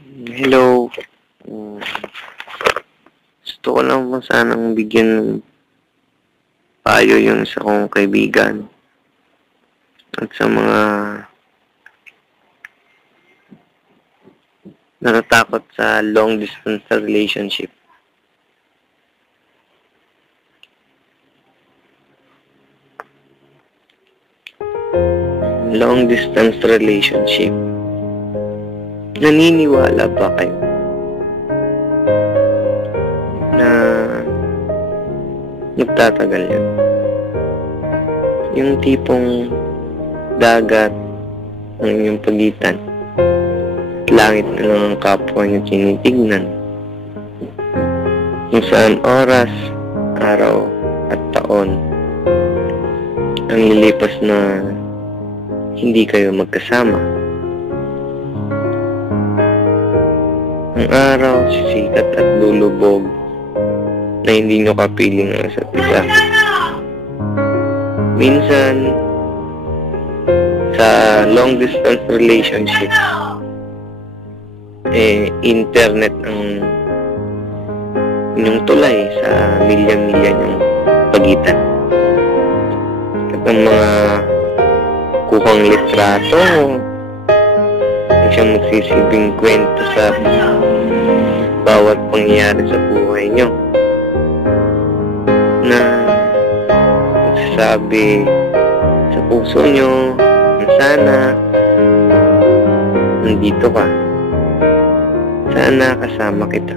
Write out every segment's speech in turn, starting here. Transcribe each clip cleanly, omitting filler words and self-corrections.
Hello. Hmm, Gusto ko lang po sanang bigyan ng payo yung isa kong kaibigan at sa mga natatakot sa long distance relationship. Long distance relationship. Naniniwala ba kayo na magtatagal yan? Yung tipong dagat ang inyong pagitan, langit na lang ang kapwa niyo tinitignan, kung saan oras, araw at taon ang lilipas na hindi kayo magkasama. Ang araw sisikat at lulubog na hindi nyo kapiling ang isa't isa. Minsan, sa long distance relationship, internet ang inyong tulay sa milya-milya nyong pagitan. At ang mga kuhang litrato ang siyang magsisilbing kwento sa bawat pangyayari sa buhay nyo na magsasabi sa puso nyo na sana nandito ka, sana kasama kita.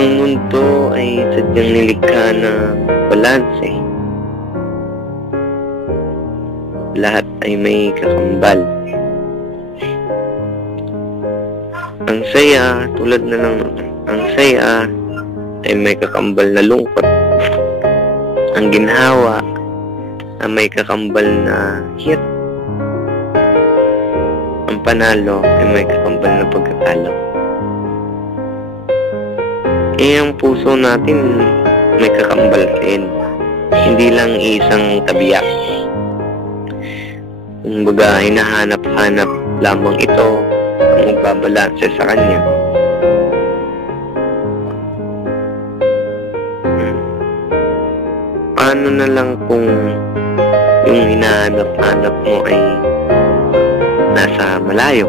Ang mundo ay sadyang nilikha ng balanse. Lahat ay may kakambal. Ang saya, tulad na lang ang saya ay may kakambal na lungkot. Ang ginhawa ay may kakambal na hirap. Ang panalo ay may kakambal na pagkatalo. Ang puso natin may kakambal rin. Hindi lang isang tabiyak. Kumbaga, hinahanap-hanap lamang ito ang magbabalanse sa kanya. Paano na lang kung yung hinahanap-hanap mo ay nasa malayo?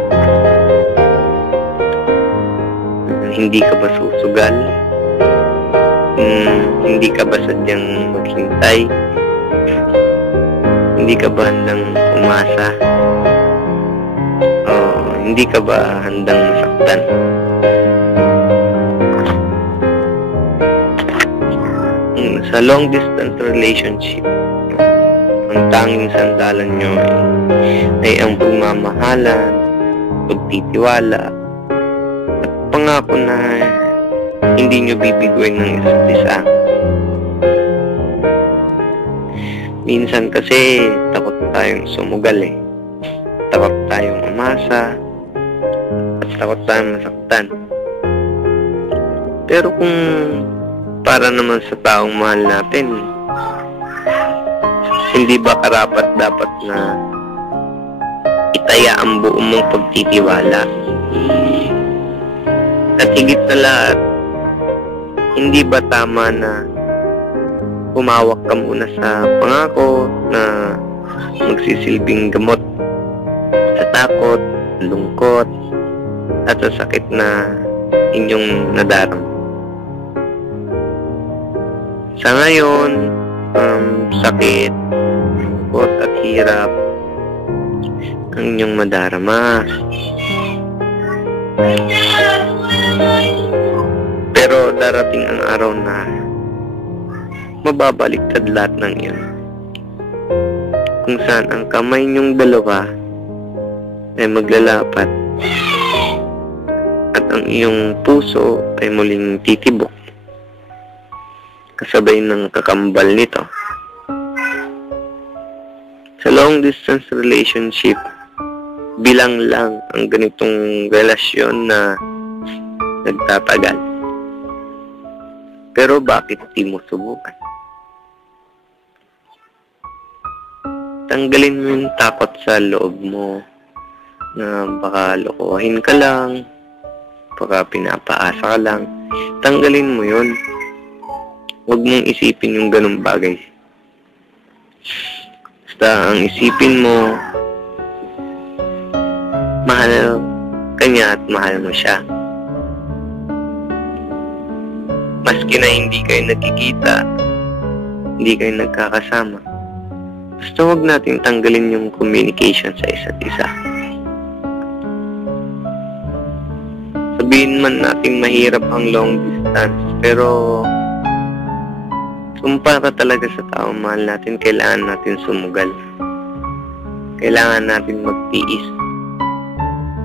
Hindi ka ba susugal? Hindi ka ba sadyang maghintay? Hindi ka ba handang umasa? O hindi ka ba handang masaktan? Sa long distance relationship, ang tanging sandalan nyo ay ang pagmamahalan, pagtitiwala, at pangako na hindi nyo bibiguin ng isa't isa. Minsan kasi takot tayong sumugal takot tayong umasa, at takot tayong masaktan. Pero kung para naman sa taong mahal natin, hindi ba karapat dapat na itaya ang buong mong pagtitiwala? At higit na lahat, hindi ba tama na humawak ka muna sa pangako na magsisilbing gamot sa takot, lungkot, at sa sakit na inyong nadarama? Sa ngayon, sakit, lungkot at hirap ang inyong madarama. Pero darating ang araw na mababaliktad lahat ng iyon, kung saan ang kamay niyong dalawa ay maglalapat at ang iyong puso ay muling titibok kasabay ng kakambal nito. Sa long distance relationship, bilang lang ang ganitong relasyon na nagtatagal. Pero bakit di mo subukan? Tanggalin mo yung takot sa loob mo na baka lokohin ka lang, baka pinapaasa ka lang. Tanggalin mo yun. Huwag mong isipin yung ganung bagay. Basta ang isipin mo, mahal ka niya at mahal mo siya. Maski na hindi kayo nagkikita, hindi kayo nagkakasama, basta huwag natin tanggalin yung communication sa isa't isa. Sabihin man natin mahirap ang long distance, pero kung para talaga sa taong mahal natin, kailangan natin sumugal. Kailangan natin magtiis.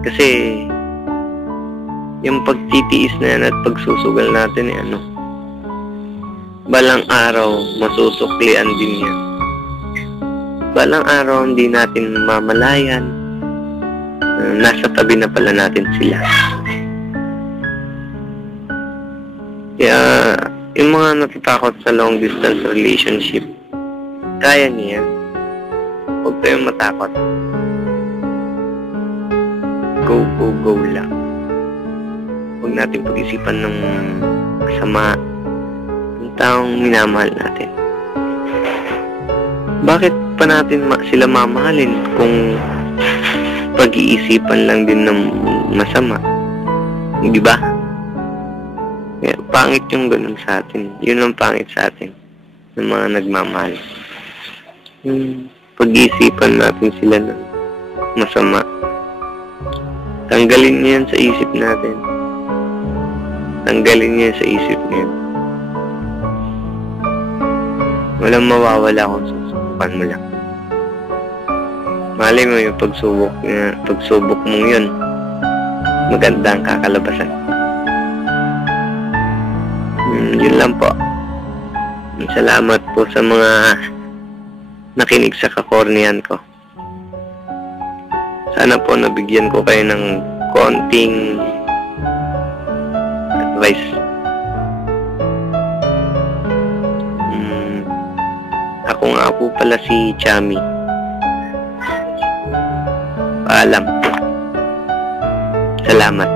Kasi yung pagtitiis na yan at pagsusugal natin, balang araw masusuklian din yan. Balang araw hindi natin mamalayan, nasa tabi na pala natin sila. Kaya yung mga natatakot sa long distance relationship, kaya niya. Huwag kayong matakot. Go, go, go lang. Huwag natin pag-isipan ng masama ng taong minamahal natin. Bakit pa natin sila mamahalin kung pag-iisipan lang din ng masama? Di ba? Kaya, pangit yung ganun sa atin. Yun ang pangit sa atin ng mga nagmamahal. Yung pag-iisipan natin sila ng masama. Tanggalin niyo yan sa isip natin. Tanggalin niyo yan sa isip niyo. Walang mawawala kung susubukan mo lang. Malay mo yung pagsubok mong yun, maganda ang kakalabasan. Yun lang po. Salamat po sa mga nakinig sa kakornian ko. Sana po nabigyan ko kayo ng konting advice. Ako nga po pala si Chami. Paalam. Salamat.